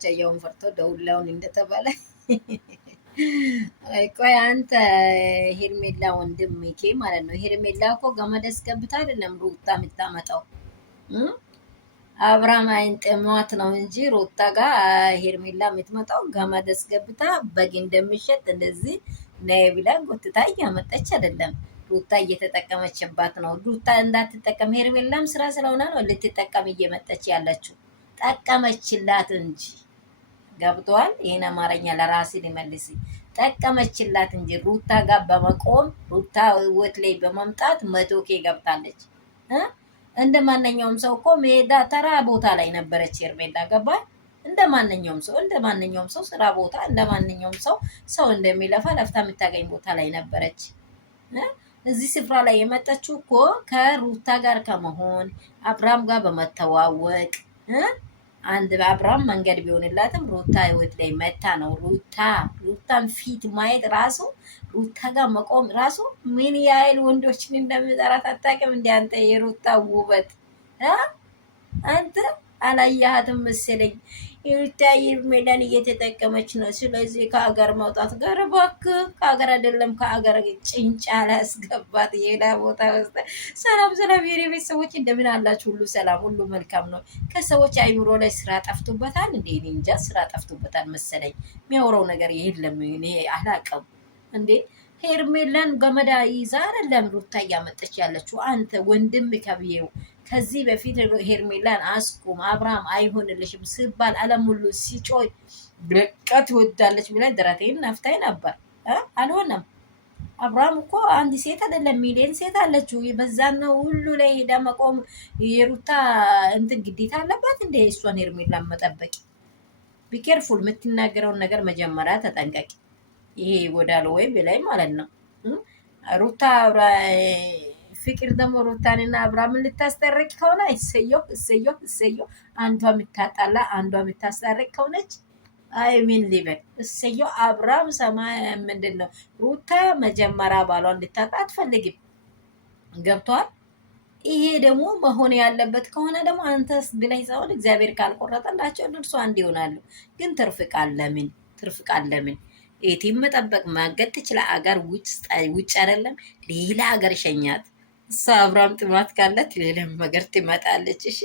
ጨየውን ፈርቶ ደውላውን እንደተባለ ቆይ አንተ ሄርሜላ ወንድም ሚኬ ማለት ነው። ሄርሜላ እኮ ገመድ አስገብታ አይደለም ሩታ የምታመጣው አብርሃም አይን ጥሟት ነው እንጂ ሩታ ጋር ሄርሜላ የምትመጣው ገመድ አስገብታ በግ እንደሚሸጥ እንደዚህ ነይ ብላ ጎትታ እያመጣች አይደለም። ሩታ እየተጠቀመችባት ነው። ሩታ እንዳትጠቀም ሄርሜላም ስራ ስለሆነ ነው ልትጠቀም እየመጣች ያለችው። ጠቀመችላት እንጂ ገብቷል። ይህን አማርኛ ለራሴ ሊመልስ ጠቀመችላት እንጂ ሩታ ጋር በመቆም ሩታ ህይወት ላይ በመምጣት 100K ገብታለች። እንደ ማንኛውም ሰው እኮ ሜዳ ተራ ቦታ ላይ ነበረች ሄርሜላ ገባል። እንደ ማንኛውም ሰው ስራ ቦታ እንደ ማንኛውም ሰው እንደሚለፋ ለፍታ የምታገኝ ቦታ ላይ ነበረች። እዚህ ስፍራ ላይ የመጣችው እኮ ከሩታ ጋር ከመሆን አብርሃም ጋር በመተዋወቅ አንድ አብርሃም መንገድ ቢሆንላትም ሩታ ህይወት ላይ መታ ነው። ሩታን ፊት ማየት ራሱ ሩታ ጋር መቆም ራሱ ምን ያህል ወንዶችን እንደሚጠራት አታውቅም። እንደ አንተ የሩታ ውበት አንተ አላያሃትም መሰለኝ። ሩታ ሄርሜላን እየተጠቀመች ነው። ስለዚህ ከሀገር መውጣት ጋር እባክህ ከሀገር አይደለም ከሀገር ጭንጫ ላይ አስገባት ሌላ ቦታ ውስጥ። ሰላም የኔ ቤተሰቦች እንደምን አላችሁ? ሁሉ ሰላም፣ ሁሉ መልካም ነው። ከሰዎች አይምሮ ላይ ስራ ጠፍቶበታል እንዴ? እኔ እንጃ ስራ ጠፍቶበታል መሰለኝ። የሚያወራው ነገር የለም። እኔ አላውቅም እንዴ ሄርሜላን ገመዳ ይዛ አይደለም ሩታ እያመጠች ያለችው። አንተ ወንድም ከብዬው ከዚህ በፊት ሄርሜላን አስቁም አብርሃም አይሆንልሽም ሲባል ዓለም ሁሉ ሲጮይ በቀት ትወዳለች ብላ ደረቴን ነፍታይ ነበር። አልሆነም። አብርሃም እኮ አንድ ሴት አይደለም ሚሊዮን ሴት አለችው። በዛና ሁሉ ላይ ሄዳ መቆም የሩታ እንትን ግዴታ አለባት እንደ እሷን ሄርሜላን መጠበቅ። ቢኬርፉል የምትናገረውን ነገር መጀመሪያ ተጠንቀቂ። ይሄ ይጎዳል ወይ ብላይ ማለት ነው። ሩታ ፍቅር ደግሞ ሩታንና አብርሃምን ልታስታርቅ ከሆነ እሰየው። አንዷ የምታጣላ አንዷ የምታስታርቅ ከሆነች አይ ምን ሊበል እሰየው። አብርሃም ሰማይ ምንድን ነው ሩታ መጀመሪያ ባሏን ልታጣ አትፈልግም። ገብቷል። ይሄ ደግሞ መሆን ያለበት ከሆነ ደግሞ አንተስ ብላይ ሳይሆን እግዚአብሔር ካልቆረጠላቸው እነርሱ አንድ ይሆናሉ። ግን ትርፍ ቃል ለምን ኤቲም መጠበቅ ማገድ ትችላ። አገር ውጭ አይደለም ሌላ ሀገር ሸኛት። እሷ አብርሃም ጥማት ካለት ሌላም ሀገር ትመጣለች። እሺ